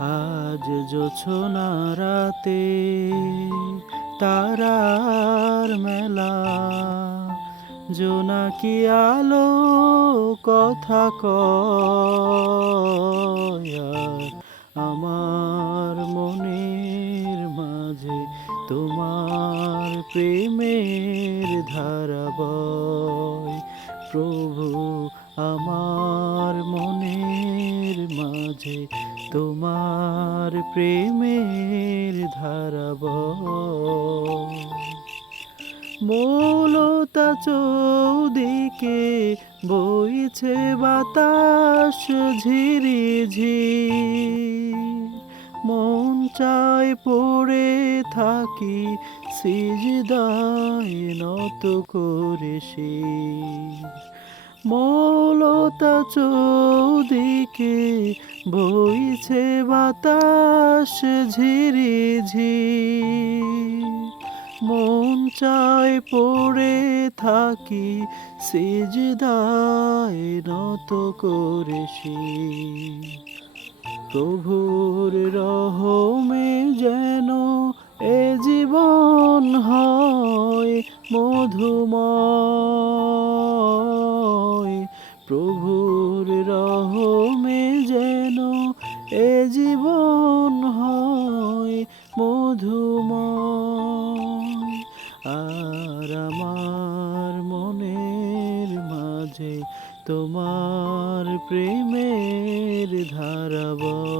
আজ জোছনা রাতে তারার মেলা, জোনাকি আলো কথা কয়, আর আমার মনের মাঝে তোমার প্রেমের ধারা বয়। প্রভু, আমার মনের মাঝে তোমার প্রেমের ধারা বয়। মৌলতা চৌদিকে বইছে বাতাস ঝিরি ঝির, মন চায় পড়ে থাকি সিজদায় নত করে শির। মৌলতা চৌদিকে বইছে বাতাস ঝিরি ঝির, মন চায় পড়ে থাকি সিজদায় নত করে শির। প্রভুর রহমে যেন এ জীবন হয় মধুময়। প্রভুর রহমে যেন এ জীবন হয় মধুময়। আর আমার মনের মাঝে তোমার প্রেমের ধারা বয়।